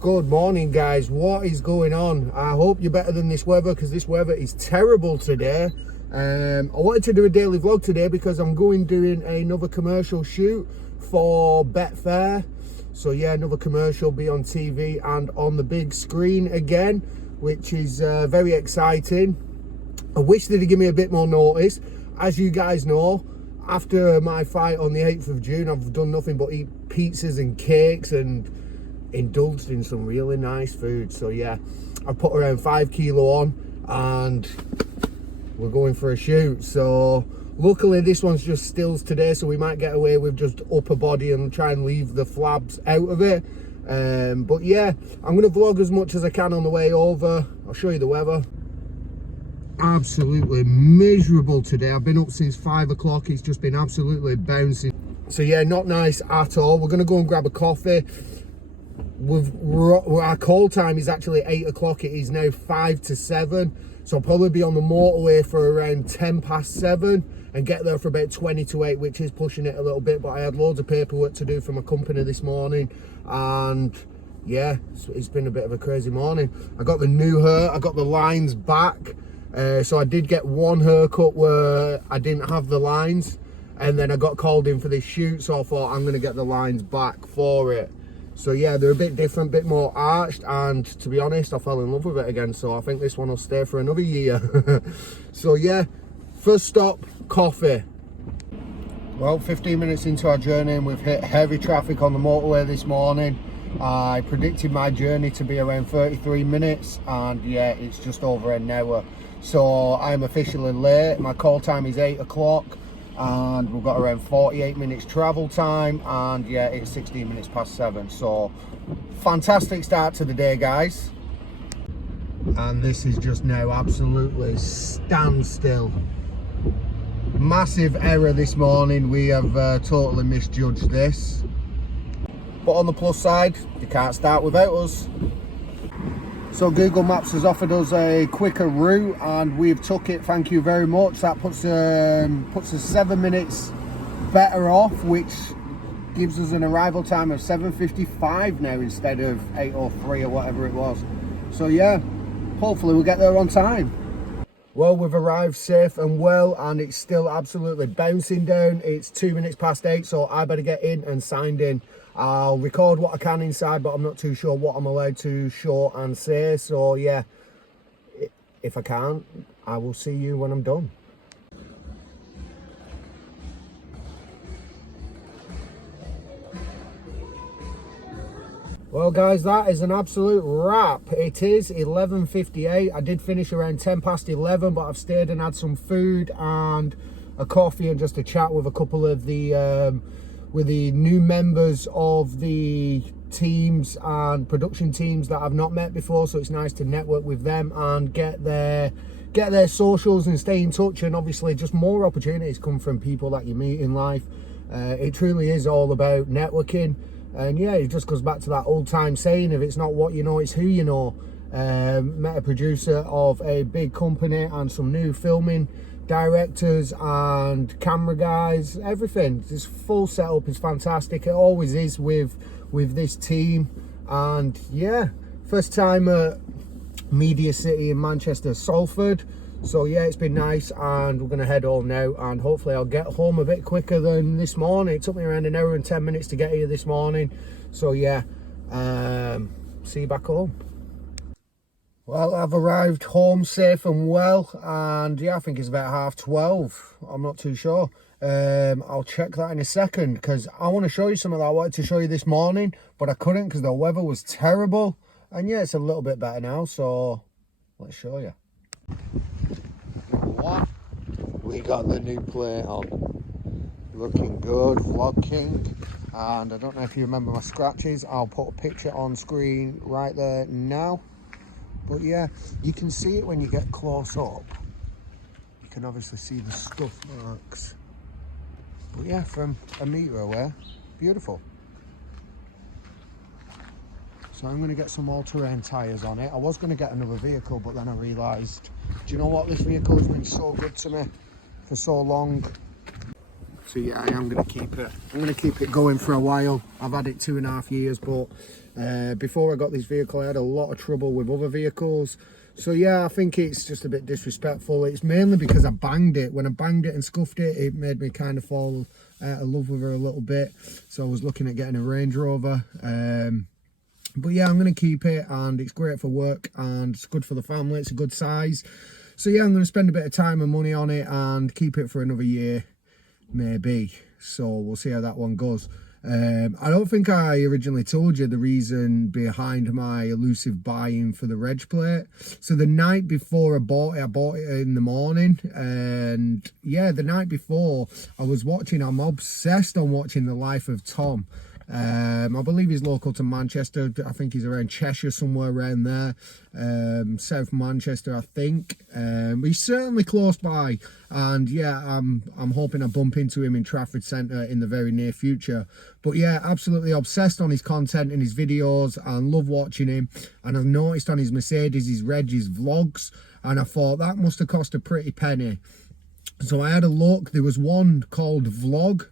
Good morning, guys. What is going on? I hope you're better than this weather, because this weather is terrible today. I wanted to do a daily vlog today because I'm doing another commercial shoot for Betfair. So yeah, another commercial be on TV and on the big screen again, which is very exciting. I wish they'd give me a bit more notice. As you guys know, after my fight on the 8th of June, I've done nothing but eat pizzas and cakes and indulged in some really nice food. So yeah, I put around 5 kilo on and we're going for a shoot. So luckily this one's just stills today, so we might get away with just upper body and try and leave the flabs out of it. But yeah, I'm going to vlog as much as I can on the way over. I'll show you the weather. Absolutely miserable today. I've been up since 5 o'clock. It's just been absolutely bouncing. So yeah, not nice at all. We're going to go and grab a coffee. Our call time is actually 8 o'clock. It is now 5 to 7. So I'll probably be on the motorway for around 10 past 7 and get there for about 20 to 8, which is pushing it a little bit. But I had loads of paperwork to do for my company this morning. And yeah, it's been a bit of a crazy morning. I got the new hair. I got the lines back. So I did get one haircut where I didn't have the lines. And then I got called in for this shoot. So I thought I'm going to get the lines back for it. So yeah, they're a bit different, a bit more arched, and to be honest, I fell in love with it again, so I think this one will stay for another year. So yeah, first stop, coffee. Well, 15 minutes into our journey and we've hit heavy traffic on the motorway this morning. I predicted my journey to be around 33 minutes, and yeah, it's just over an hour. So I'm officially late. My call time is 8 o'clock. And we've got around 48 minutes travel time, and yeah, it's 16 minutes past 7. So fantastic start to the day, guys. And this is just now absolutely standstill. Massive error this morning. We have totally misjudged this, but on the plus side, you can't start without us. So Google Maps has offered us a quicker route and we've took it, thank you very much. That puts us 7 minutes better off, which gives us an arrival time of 7:55 now instead of 8:03 or whatever it was. So yeah, hopefully we'll get there on time. Well, we've arrived safe and well, and it's still absolutely bouncing down. It's 2 minutes past 8, so I better get in and signed in. I'll record what I can inside, but I'm not too sure what I'm allowed to show and say. So yeah, if I can't, I will see you when I'm done. Well guys, that is an absolute wrap. It is 11:58. I did finish around 10 past 11, but I've stayed and had some food and a coffee and just a chat with a couple of the new members of the teams and production teams that I've not met before. So it's nice to network with them and get their socials and stay in touch. And obviously just more opportunities come from people that you meet in life. It truly is all about networking. And yeah, it just goes back to that old time saying, if it's not what you know, it's who you know. Met a producer of a big company and some new filming directors and camera guys, everything. This full setup is fantastic. It always is with this team. And yeah, first time at Media City in Manchester, Salford. So yeah, it's been nice, and we're gonna head home now, and hopefully I'll get home a bit quicker than this morning. It took me around an hour and 10 minutes to get here this morning. So yeah, see you back home. Well, I've arrived home safe and well, and yeah, I think it's about 12:30. I'm not too sure. I'll check that in a second, because I want to show you something that I wanted to show you this morning, but I couldn't because the weather was terrible. And yeah, it's a little bit better now, so let's show you. What? We got the new plate on. Looking good, VlogKing. And I don't know if you remember my scratches. I'll put a picture on screen right there now. But yeah, you can see it when you get close up. You can obviously see the scuff marks. But yeah, from a metre away, beautiful. So I'm going to get some all-terrain tyres on it. I was going to get another vehicle, but then I realised, do you know what? This vehicle has been so good to me for so long. So yeah, I am going to keep it. I'm going to keep it going for a while. I've had it 2.5 years, but before I got this vehicle, I had a lot of trouble with other vehicles. So yeah, I think it's just a bit disrespectful. It's mainly because I banged it. When I banged it and scuffed it, it made me kind of fall out of love with her a little bit. So I was looking at getting a Range Rover. But yeah, I'm going to keep it, and it's great for work and it's good for the family. It's a good size. So yeah, I'm going to spend a bit of time and money on it and keep it for another year, maybe. So we'll see how that one goes. I don't think I originally told you the reason behind my elusive buying for the reg plate. So the night before I bought it in the morning, and yeah, the night before I'm obsessed on watching The Life of Tom. I believe he's local to Manchester. I think he's around Cheshire, somewhere around there. South Manchester, I think. He's certainly close by. And yeah, I'm hoping I bump into him in Trafford Centre in the very near future. But yeah, absolutely obsessed on his content and his videos, and love watching him. And I've noticed on his Mercedes, his reg, his vlogs, and I thought that must have cost a pretty penny. So I had a look. There was one called Vlog,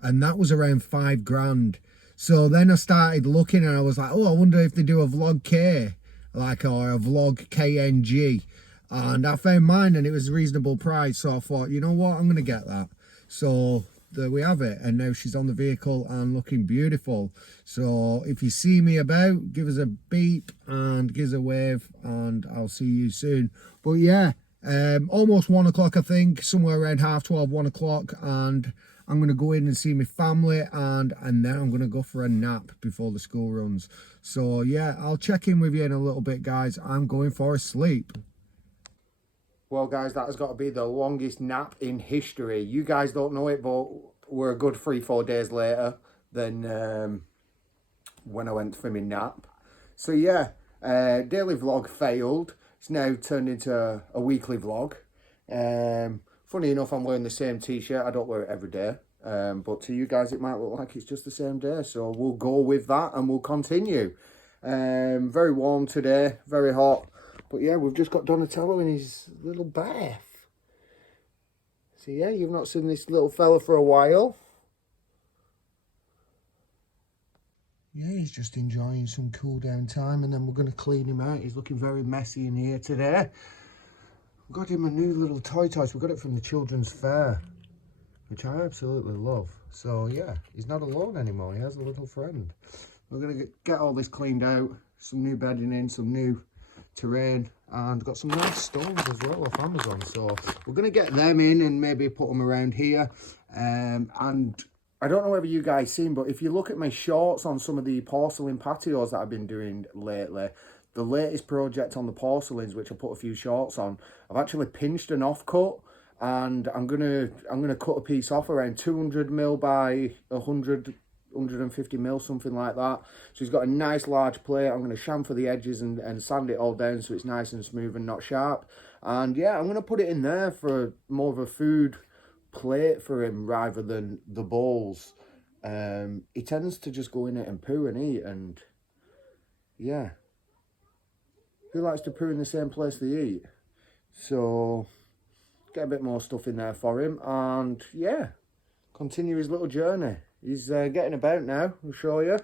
and that was around 5 grand. So then I started looking, and I was like, oh, I wonder if they do a Vlog K, or a Vlog KNG. And I found mine, and it was a reasonable price. So I thought, you know what, I'm going to get that. So there we have it. And now she's on the vehicle and looking beautiful. So if you see me about, give us a beep and give us a wave, and I'll see you soon. But yeah, almost 1 o'clock, I think, somewhere around 12:30, 1 o'clock. And I'm going to go in and see my family, and then I'm going to go for a nap before the school runs. So yeah, I'll check in with you in a little bit, guys. I'm going for a sleep. Well, guys, that has got to be the longest nap in history. You guys don't know it, but we're a good 3-4 days later than when I went for my nap. So yeah, daily vlog failed. It's now turned into a weekly vlog. Funny enough, I'm wearing the same t-shirt. I don't wear it every day. But to you guys, it might look like it's just the same day. So we'll go with that and we'll continue. Very warm today, very hot. But yeah, we've just got Donatello in his little bath. So yeah, you've not seen this little fella for a while. Yeah, he's just enjoying some cool down time, and then we're going to clean him out. He's looking very messy in here today. We got him a new little toy toys. We got it from the children's fair, which I absolutely love. So yeah, he's not alone anymore. He has a little friend. We're going to get all this cleaned out, some new bedding in, some new terrain, and got some nice stones as well off Amazon. So we're going to get them in and maybe put them around here. And I don't know whether you guys seen, but if you look at my shorts on some of the porcelain patios that I've been doing lately, the latest project on the porcelains, which I put a few shorts on, I've actually pinched an offcut, and I'm gonna cut a piece off around 200mm by 150mm, something like that. So it's got a nice large plate. I'm going to chamfer the edges and sand it all down so it's nice and smooth and not sharp. And yeah, I'm going to put it in there for more of a food plate for him rather than the bowls. He tends to just go in it and poo and eat, and yeah, who likes to poo in the same place they eat? So get a bit more stuff in there for him, and yeah, continue his little journey. He's getting about now, I'll show you.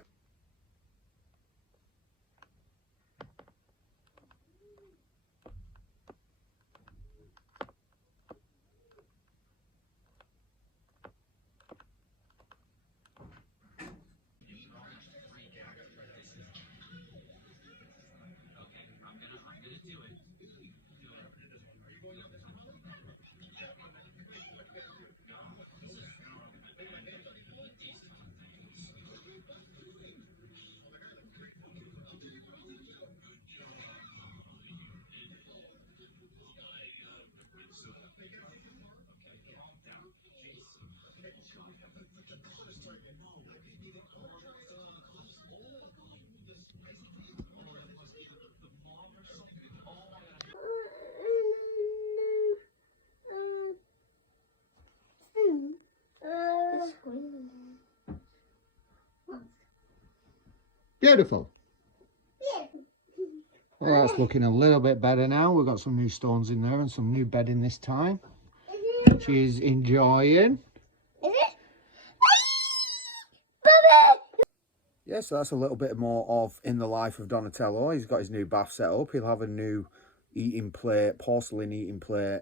Beautiful. Well, that's looking a little bit better now. We've got some new stones in there and some new bedding this time. She's enjoying. Is it? Yeah, so that's a little bit more of in the life of Donatello. He's got his new bath set up. He'll have a new eating plate, porcelain eating plate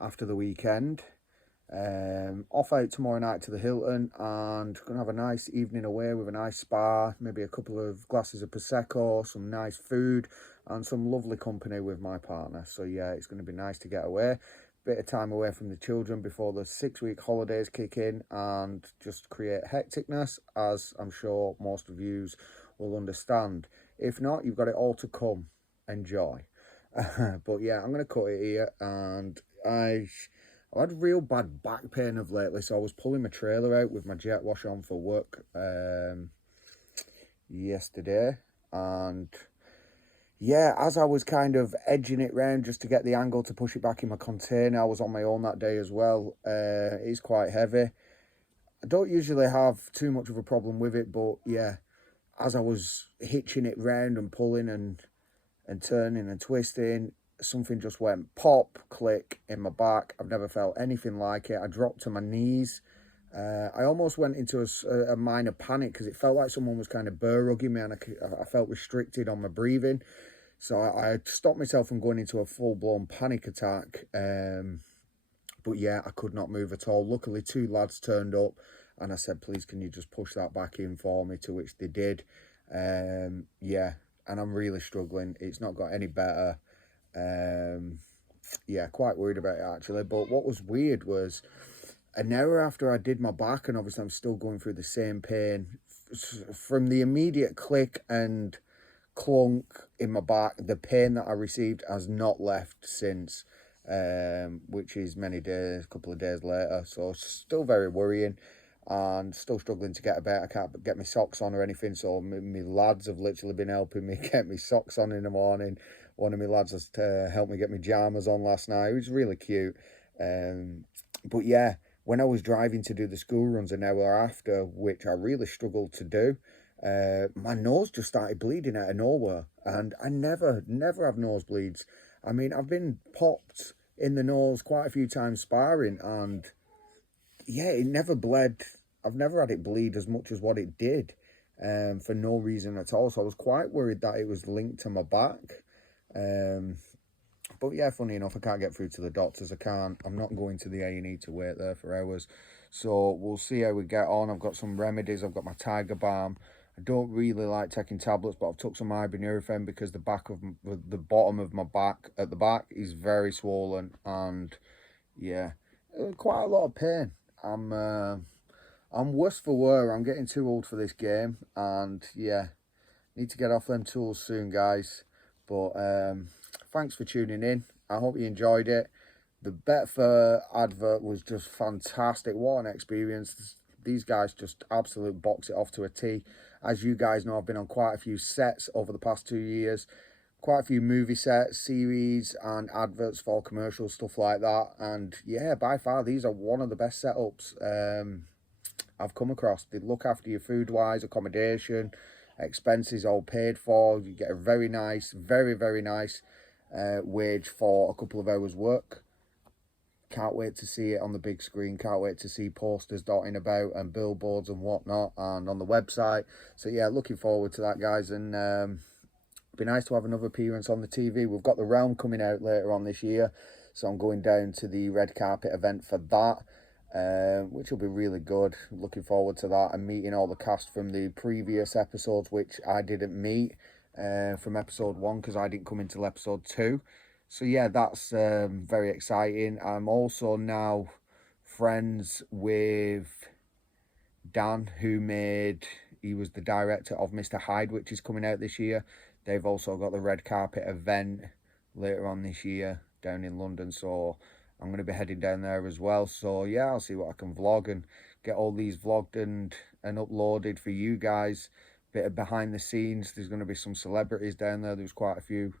after the weekend. Off out tomorrow night to the Hilton, and gonna have a nice evening away with a nice spa, maybe a couple of glasses of Prosecco, some nice food, and some lovely company with my partner. So yeah, it's going to be nice to get away. Bit of time away from the children before the 6-week holidays kick in and just create hecticness, as I'm sure most of you will understand. If not, you've got it all to come. Enjoy. But yeah, I'm going to cut it here, and I've had real bad back pain of lately, so I was pulling my trailer out with my jet wash on for work yesterday, and yeah, as I was kind of edging it round just to get the angle to push it back in my container, I was on my own that day as well. It's quite heavy. I don't usually have too much of a problem with it, but yeah, as I was hitching it round and pulling and turning and twisting, something just went pop, click in my back. I've never felt anything like it. I dropped to my knees. I almost went into a minor panic because it felt like someone was kind of burr-hugging me, and I felt restricted on my breathing. So I stopped myself from going into a full-blown panic attack. But yeah, I could not move at all. Luckily, 2 lads turned up, and I said, please, can you just push that back in for me? To which they did. Yeah, and I'm really struggling. It's not got any better. Yeah, quite worried about it actually. But what was weird was an hour after I did my back, and obviously I'm still going through the same pain, from the immediate click and clunk in my back, the pain that I received has not left since, which is many days, a couple of days later. So still very worrying, and still struggling to get about. I can't get my socks on or anything, so my lads have literally been helping me get my socks on in the morning. One of my lads has helped me get my pyjamas on last night. It was really cute. But yeah, when I was driving to do the school runs an hour after, which I really struggled to do, my nose just started bleeding out of nowhere, and I never have nosebleeds. I mean, I've been popped in the nose quite a few times sparring, and yeah, it never bled. I've never had it bleed as much as what it did, for no reason at all. So I was quite worried that it was linked to my back. But yeah, funny enough, I can't get through to the doctors. I'm not going to the A&E to wait there for hours. So we'll see how we get on. I've got some remedies. I've got my Tiger Balm. I don't really like taking tablets, but I've took some ibuprofen because the bottom of my back, at the back, is very swollen, and yeah, quite a lot of pain. I'm worse for wear. I'm getting too old for this game, and yeah, need to get off them tools soon, guys. But thanks for tuning in. I hope you enjoyed it. The Betfair advert was just fantastic. What an experience. These guys just absolutely box it off to a T. As you guys know, I've been on quite a few sets over the past 2 years. Quite a few movie sets, series, and adverts for commercials, stuff like that. And yeah, by far, these are one of the best setups I've come across. They look after you food-wise, accommodation, expenses all paid for. You get a very nice, very nice wage for a couple of hours work. Can't wait to see it on the big screen. Can't wait to see posters dotting about and billboards and whatnot, and on the website. So yeah, looking forward to that, guys. And it'd be nice to have another appearance on the TV. We've got The Realm coming out later on this year, so I'm going down to the red carpet event for that, which will be really good. Looking forward to that, and meeting all the cast from the previous episodes, which I didn't meet from episode 1 because I didn't come until episode 2. So yeah, that's very exciting. I'm also now friends with Dan, he was the director of Mr. Hyde, which is coming out this year. They've also got the red carpet event later on this year down in London, so I'm going to be heading down there as well. So yeah, I'll see what I can vlog and get all these vlogged and uploaded for you guys. Bit of behind the scenes. There's going to be some celebrities down there. There's quite a few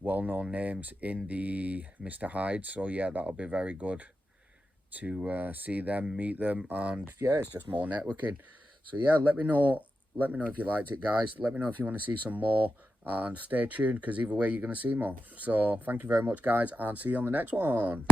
well-known names in the Mr. Hyde, so yeah, that'll be very good to see them, meet them, and yeah, it's just more networking. So yeah, let me know if you liked it, guys. Let me know if you want to see some more, and stay tuned because either way you're going to see more. So thank you very much, guys, and see you on the next one.